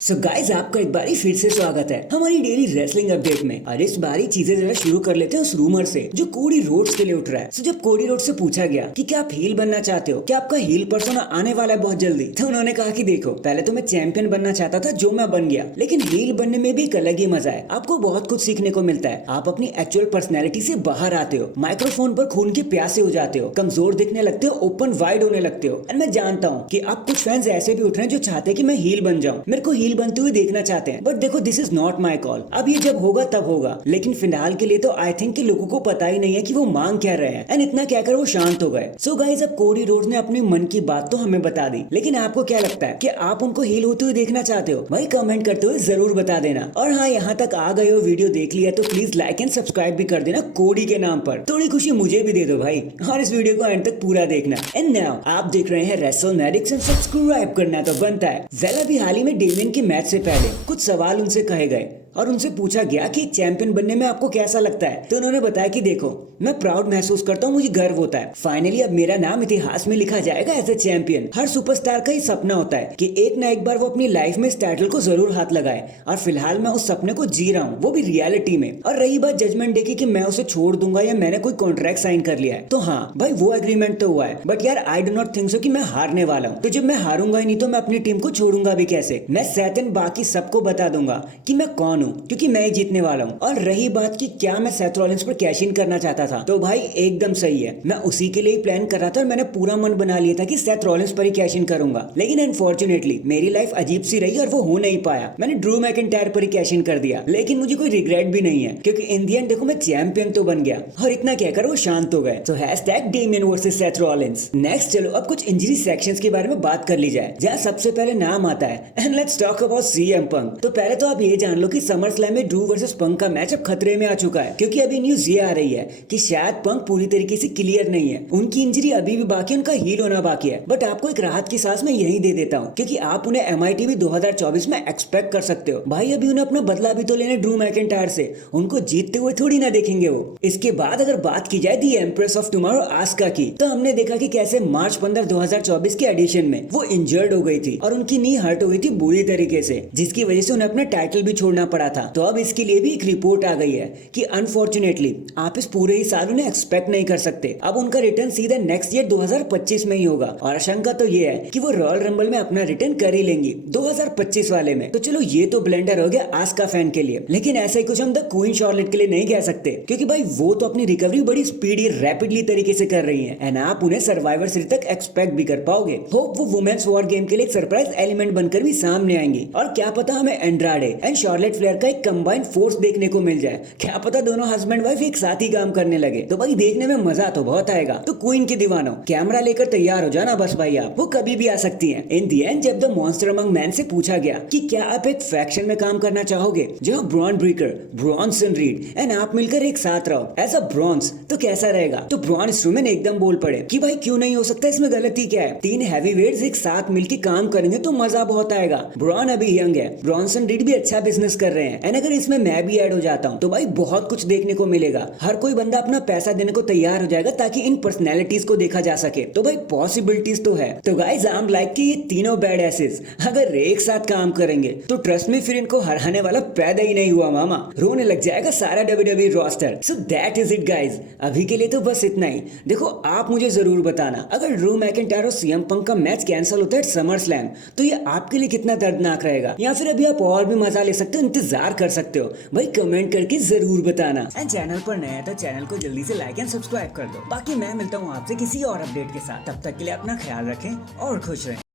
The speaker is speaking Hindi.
सो गाइज आपका एक बारी फिर से स्वागत है हमारी डेली रेसलिंग अपडेट में। और इस बारी चीजें जरा शुरू कर लेते हैं उस रूमर से जो कोडी रोड्स के लिए उठ रहा है। सो जब कोडी रोड्स से पूछा गया कि क्या आप हील बनना चाहते हो, क्या आपका हील पर्सोना आने वाला है बहुत जल्दी, तो उन्होंने कहा कि देखो पहले तो मैं चैंपियन बनना चाहता था जो मैं बन गया, लेकिन हील बनने में भी एक अलग ही मजा है। आपको बहुत कुछ सीखने को मिलता है, आप अपनी एक्चुअल पर्सनैलिटी से बाहर आते हो, माइक्रोफोन पर खून के प्यासे हो जाते हो, कमजोर दिखने लगते हो, ओपन वाइड होने लगते हो। एंड मैं जानता हूँ कि आप कुछ फैंस ऐसे भी उठ रहे हैं जो चाहते हैं कि मैं हील बन जाऊँ, मेरे को हील बनते हुए देखना चाहते हैं। बट देखो this is not my call, अब ये जब होगा तब होगा, लेकिन फिलहाल के लिए तो आई थिंक कि लोगों को पता ही नहीं है कि वो मांग क्या रहे हैं। एंड इतना कहकर वो शांत हो गए। सो गाइस अब कोडी रोड्स ने अपनी मन की बात तो हमें बता दी, लेकिन आपको क्या लगता है कि आप उनको हील होते हुए देखना चाहते हो? भाई कमेंट करते हुए जरूर बता देना। और हाँ, यहाँ तक आ गए हो, वीडियो देख लिया तो प्लीज लाइक एंड सब्सक्राइब भी कर देना कोडी के नाम पर। थोड़ी खुशी मुझे भी दे दो भाई, और इस वीडियो को एंड तक पूरा देखना। एंड नाउ आप देख रहे हैं रेसलमैनिक्स एंड सब्सक्राइब करना तो बनता है। वेल अभी हाल ही में डेमियन के मैच से पहले कुछ सवाल उनसे कहे गए और उनसे पूछा गया कि चैंपियन बनने में आपको कैसा लगता है। तो उन्होंने बताया कि देखो मैं प्राउड महसूस करता हूँ, मुझे गर्व होता है, फाइनली अब मेरा नाम इतिहास में लिखा जाएगा एज ए चैंपियन। हर सुपरस्टार का ही सपना होता है कि एक ना एक बार वो अपनी लाइफ में इस टाइटल को जरूर हाथ लगाए, और फिलहाल मैं उस सपने को जी रहा हूँ, वो भी रियलिटी में। और रही बात जजमेंट डे की कि मैं उसे छोड़ दूंगा या मैंने कोई कॉन्ट्रैक्ट साइन कर लिया है, तो हाँ भाई वो एग्रीमेंट तो हुआ है, बट यार I do not think so कि मैं हारने वाला हूँ। तो जब मैं हारूंगा ही नहीं तो मैं अपनी टीम को छोड़ूंगा भी कैसे? मैं सैतन बाकी सबको बता दूंगा कि मैं कौन हूँ, क्योंकि मैं जीतने वाला हूँ। और रही बात कि क्या मैं सेथ रॉलिंस पर कैश इन करना चाहता था, तो भाई एकदम सही है, मैं उसी के लिए ही प्लान कर रहा था और मैंने पूरा मन बना लिया था कि सेथ रॉलिंस पर ही कैश इन करूंगा। लेकिन अनफॉर्चुनेटली मेरी लाइफ अजीब सी रही और वो हो नहीं पाया। मैंने ड्रू मैकिंटायर पर ही कैश इन कर दिया, लेकिन मुझे कोई रिग्रेट भी नहीं है, क्योंकि इन दी एंड देखो मैं चैंपियन तो बन गया। और इतना कहकर वो शांत हो गए। तो hashtag Damian versus Seth Rollins. Next चलो अब कुछ इंजरी सेक्शंस के बारे में बात कर ली जाए, जहाँ सबसे पहले नाम आता है and let's talk about CM Punk. तो पहले तो आप ये जान लो कि समर स्लैम में ड्रू वर्सेस पंक का मैच अब खतरे में आ चुका है, क्योंकि अभी न्यूज ये आ रही है कि शायद पंक पूरी तरीके से क्लियर नहीं है, उनकी इंजरी अभी भी बाकी, उनका हील होना बाकी है। बट आपको एक राहत की सांस मैं यही दे देता हूँ, क्योंकि आप उन्हें MITV 2024 में एक्सपेक्ट कर सकते हो। भाई अभी उन्हें अपना बदला भी तो लेने ड्रू मैकिंटायर से, उनको जीतते हुए थोड़ी ना देखेंगे वो। इसके बाद अगर बात की जाए the empress of tomorrow Asuka की, तो हमने देखा कि कैसे मार्च 15 2024 के एडिशन में वो इंजर्ड हो गई थी और उनकी नी हर्ट हो गई थी बुरी तरीके से, जिसकी वजह से उन्हें अपना टाइटल भी छोड़ना पड़ा था। तो अब इसके लिए भी एक रिपोर्ट आ गई है कि अनफॉर्चुनेटली आप इस पूरे ही साल उन्हें एक्सपेक्ट नहीं कर सकते। अब उनका रिटर्न सीधे नेक्स्ट ईयर 2025 में ही होगा, और आशंका तो ये है कि वो रॉयल रंबल में अपना रिटर्न कर ही लेंगी 2025 वाले में। तो चलो ये तो ब्लेंडर हो गया आस्का फैन के लिए, लेकिन ऐसा ही कुछ हम द क्वीन शार्लेट के लिए नहीं कह सकते, क्योंकि भाई वो तो अपनी रिकवरी बड़ी स्पीडी रैपिडली तरीके से कर रही है, एंड आप उन्हें सर्वाइवर सीरीज तक एक्सपेक्ट भी कर पाओगे। होप वो वुमेन्स वॉर गेम के लिए एक सरप्राइज एलिमेंट बनकर भी सामने आएंगी, और क्या पता हमें एंड्राडे एंड शार्लेट फ्लेयर का एक कंबाइंड फोर्स देखने को मिल जाए। क्या पता दोनों हस्बैंड वाइफ एक साथ ही काम करने लगे, तो भाई देखने में मजा तो बहुत आएगा। तो क्वीन के दीवानों कैमरा लेकर तैयार हो जाना बस भाई, आप वो कभी भी आ सकती हैं। इन दी एंड जब द मॉन्स्टर अमंग मैन से पूछा गया कि क्या आप एक फैक्शन में काम करना चाहोगे जहाँ Bron Breakker, Bronson read and आप मिलकर एक साथ रहो एज अ ब्रॉन्स, तो कैसा रहेगा? तो ब्रॉन स्ट्रोमैन एकदम बोल पड़े कि भाई क्यों नहीं हो सकता, इसमें गलती क्या है? 3 हैवीवेट्स एक साथ मिलकर काम करेंगे तो मजा बहुत आएगा। ब्रॉन अभी यंग है, ब्रॉन्सन रीड भी अच्छा बिजनेस कर रहे हैं, एंड अगर इसमें मैं भी ऐड हो जाता हूँ तो भाई बहुत कुछ देखने को मिलेगा। हर कोई बंदा अपना पैसा देने को तैयार हो जाएगा ताकि इन पर्सनैलिटीज को देखा जा सके। तो भाई पॉसिबिलिटीज तो है। तो गाइस आई एम लाइक कि ये तीनों बैड एसेस अगर एक साथ काम करेंगे तो ट्रस्ट में फिर इनको हराने वाला पैदा ही नहीं हुआ मामा, रोने लग जाएगा सारा WWE roster. So that is it guys, अभी के लिए तो बस इतना ही। देखो आप मुझे जरूर बताना अगर ड्रू मैकिंटायर और सीएम पंक का मैच कैंसिल होता है समर स्लैम, तो ये आपके लिए कितना दर्दनाक रहेगा, या फिर अभी आप और भी मजा ले सकते हो, इंतजार कर सकते हो? भाई कमेंट करके जरूर बताना। एंड चैनल पर नया है तो चैनल को जल्दी से लाइक एंड सब्सक्राइब कर दो। बाकी मैं मिलता हूँ आपसे किसी और अपडेट के साथ, तब तक के लिए अपना ख्याल रखें और खुश रहें।